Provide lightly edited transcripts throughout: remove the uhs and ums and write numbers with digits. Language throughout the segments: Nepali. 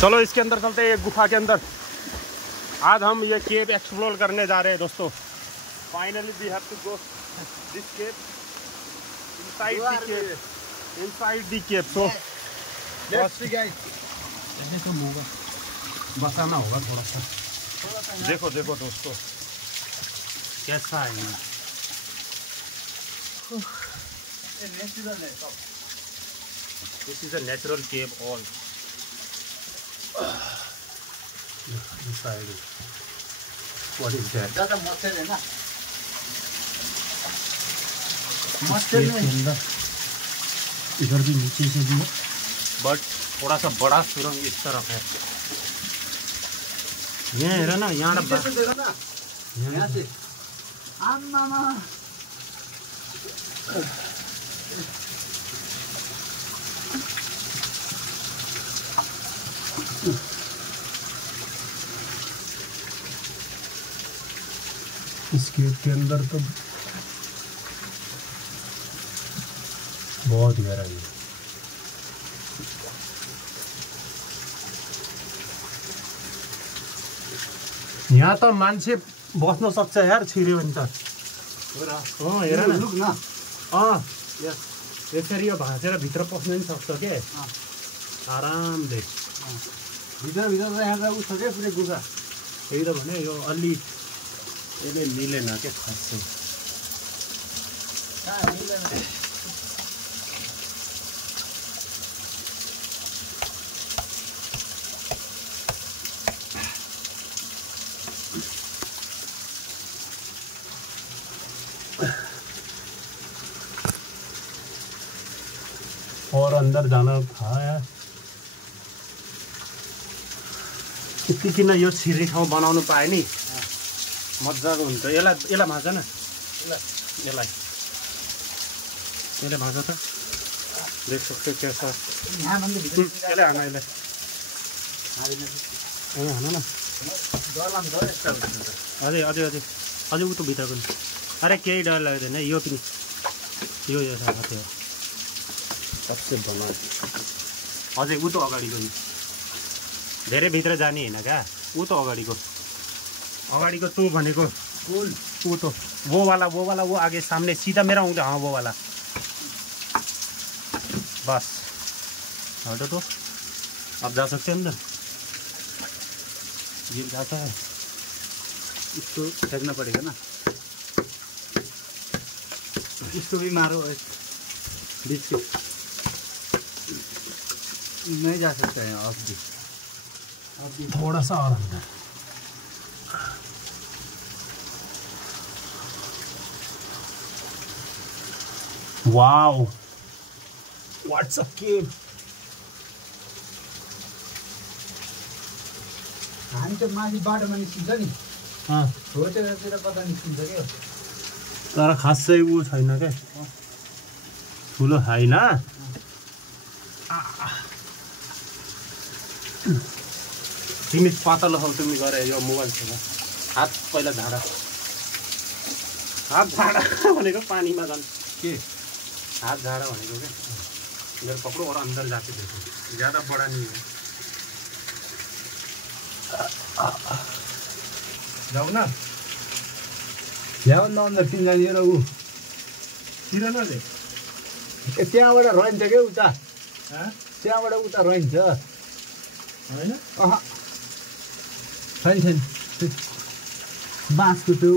चलो इसके अंदर चलते हैं, एक गुफा के अंदर। आज हम ये केव एक्सप्लोर करने जा रहे हैं दोस्तों। Finally we have to go this cave, inside the cave, inside the cave. So let's see guys, ऐसे तो होगा, बसाना होगा थोड़ा सा। देखो देखो दोस्तों कैसा है ये। नेचुरल है सब। This is a natural cave all inside. What is that? ज़्यादा मच्छर है ना, मच्छर में इधर भी नीचे से भी है, बट थोड़ा सा बड़ा सुरंग इस तरफ है। ये है ना, यहाँ नीचे से देखो ना, यहाँ से मामा इस केव के अंदर तो बहुत गहराई है। यहाँ त मान्छे बस्न सक्छ यार, छिर्यो भने त। हेर न, लुक न, यसरी यो भाँचेर भित्र पस्न पनि सक्छ के आरामले। भित्र भित्र त यहाँ त उठ्छ क्या पुरै गुफा। त्यही त भने यो अलि यसले मिलेन क्या खासै। और अंदर जाना था यार, यति किन यो छिर्ने ठाउँ बनाउनु पाए नि मजाको हुन्छ। यसलाई भाँच न, यसले भाँच त, देख सक्छौ कैसा। यसले हान, यसलाई हान न, अझै अझै अझै अझै उतो भित्रको नि। अरे केही डर लाग्दैन, यो पनि यो साथी हो सबसे भला। अझै उतो अगाडिको नि, धेरै भित्र जाने होइन क्या, उतो अगाडिको तू भनेको वो तो वो वाला वो आगे सामने सीधा मेरा उंगली, हाँ वो वाला। बस हटो तो, अब जा सकते हैं अंदर। ये जाता है, इसको फेंकना पड़ेगा ना, इसको भी मारो बीच के, नहीं जा सकता है। अब भी थोड़ा सा और अंदर। Wow, what's a cave? हामी त माथि बाटोमा निस्किन्छ नि, छोटेर कता निस्किन्छ क्या। तर खासै ऊ छैन क्या, ठुलो छैन। तिमी पातलो हौ, तिमी गरे यो मोबाइल छैन। हात पहिला झाडा, हात झाडा भनेको पानीमा जान्छ के, हाथ झाड़ा भनेको क्या। इधर पकड़ो और अंदर जाके देखो, ज़्यादा बड़ा नहीं है। जाऊ न, ल्याउ न अंदर तिनजना र ऊ तिर नले त्यहाँबाट रहन्छ क्या उता, त्यहाँबाट उता रहन्छ होइन। छैन छैन, बाँसको त्यो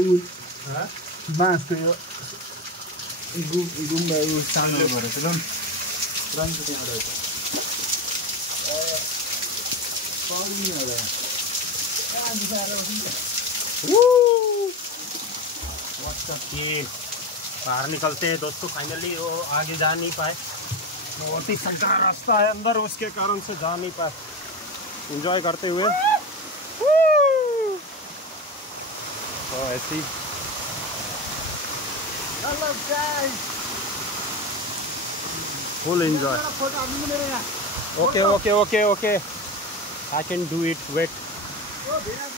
बाँसको यो गुम्बा सानो भएर चाहिँ रहन्छ त्यहाँबाट। बाहर निकलते हैं दोस्तों फाइनली। वो आगे जा नहीं पाए, बहुत ही संकरा रास्ता है अंदर, उसके कारण से जा नहीं पाए। एंजॉय करते हुए तो ऐसी full enjoy. Okay okay okay okay, I can do it, weight.